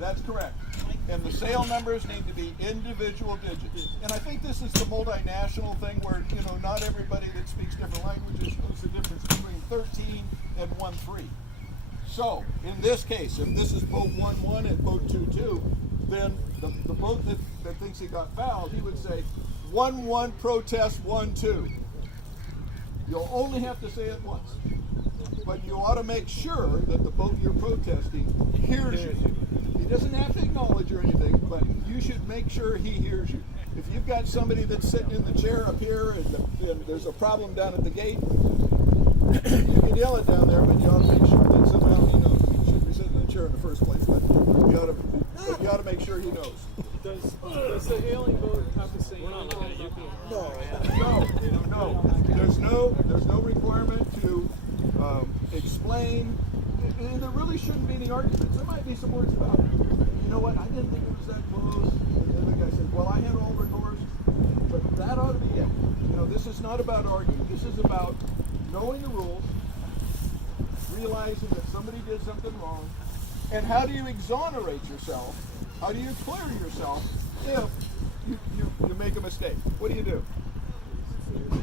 That's correct. And the sale numbers need to be individual digits. And I think this is the multinational thing where, not everybody that speaks different languages knows the difference between 13 and 1-3. So, in this case, if this is boat 1-1 and boat 2-2, then the boat that thinks he got fouled, he would say 1-1 protest 1-2. You'll only have to say it once. But you ought to make sure that the boat you're protesting hears you. He doesn't have to acknowledge or anything, but you should make sure he hears you. If you've got somebody that's sitting in the chair up here and there's a problem down at the gate, you can yell it down there, but you ought to make sure that somehow he knows. He shouldn't be sitting in the chair in the first place, but you ought to make sure he knows. Does the hailing boat have to say anything? No. There's no requirement to explain. And there really shouldn't be any arguments. There might be some words about, you know what, I didn't think it was that close. And then the guy said, well, I had all the doors. But that ought to be it. This is not about arguing. This is about knowing the rules, realizing that somebody did something wrong, and how do you exonerate yourself? How do you clear yourself if you make a mistake? What do?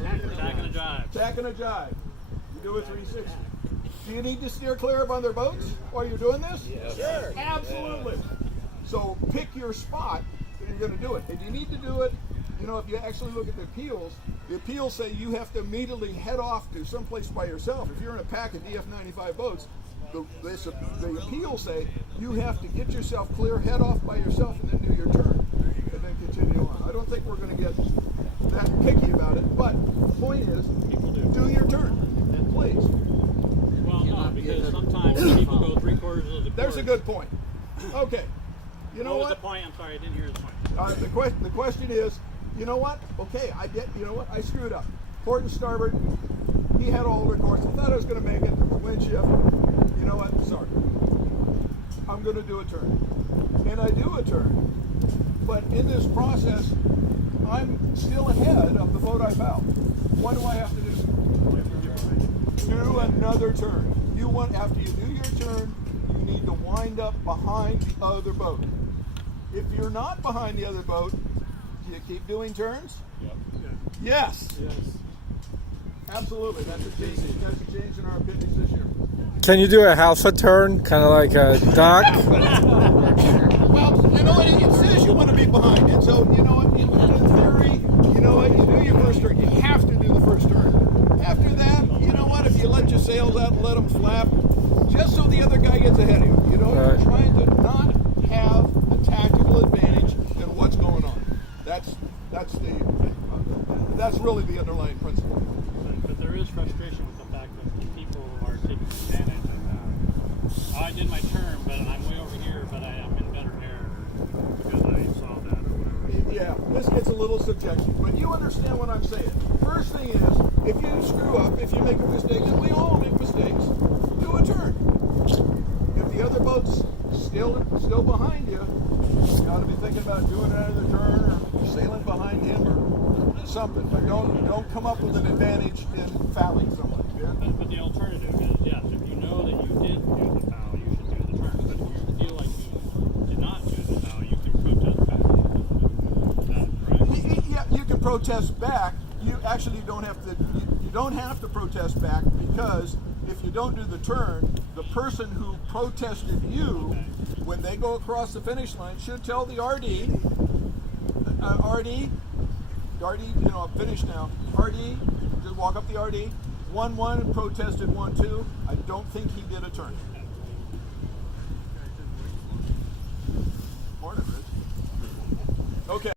Tack and a jive. Tack and a jive. You do a 360. Do you need to steer clear of other boats while you're doing this? Yes. Sure. Absolutely. So pick your spot that you're going to do it. If you need to do it, if you actually look at the appeals say you have to immediately head off to someplace by yourself. If you're in a pack of DF95 boats, the appeals say you have to get yourself clear, head off by yourself, and then do your turn, and then continue on. I don't think we're going to get that picky about it, but the point is, do your turn, and please. Well, no, because sometimes people go 3/4 of the course. There's a good point. Okay. What was the point? I'm sorry, I didn't hear the point. The question is, okay, I screwed up. Port and starboard, he had all the course. I thought I was going to make it. Wind shift. You know what? Sorry. I'm going to do a turn. And I do a turn. But in this process, I'm still ahead of the boat I fouled. What do I have to do? Do another turn. After you do your turn, you need to wind up behind the other boat. If you're not behind the other boat, do you keep doing turns? Yep. Yes. Absolutely. That's a change in our opinions this year. Can you do a halfa turn, kind of like a duck? Well, it says you want to be behind. And so, in theory, you do your first turn. You have to do the first turn. After that, if you let your sails out and let them flap, just so the other guy gets ahead of you. You're trying to not have a tactical advantage in what's going on. That's really the underlying principle. But there is frustration with the fact that people are taking advantage of that. I did my turn, but I'm way over here, but I am in better air because I saw that or whatever. Yeah, this gets a little subjective, but you understand what I'm saying. First thing is, if you screw up, if you make a mistake, and we all make mistakes, do a turn. If the other boat's still behind you, you ought to be thinking about doing another turn or sailing behind him or something. But don't come up with an advantage in fouling someone. Yeah? But the alternative is, yes, if you know that you did do the foul, you should do the turn. But if you feel like you did not do the foul, you can protest back. Right? Yeah, you can protest back. You actually don't have to. You don't have to protest back, because if you don't do the turn, the person who protested you, when they go across the finish line, should tell the RD, I'm finished now. RD, just walk up the RD. 1-1 protested 1-2. I don't think he did a turn. Morning, Rich. Okay.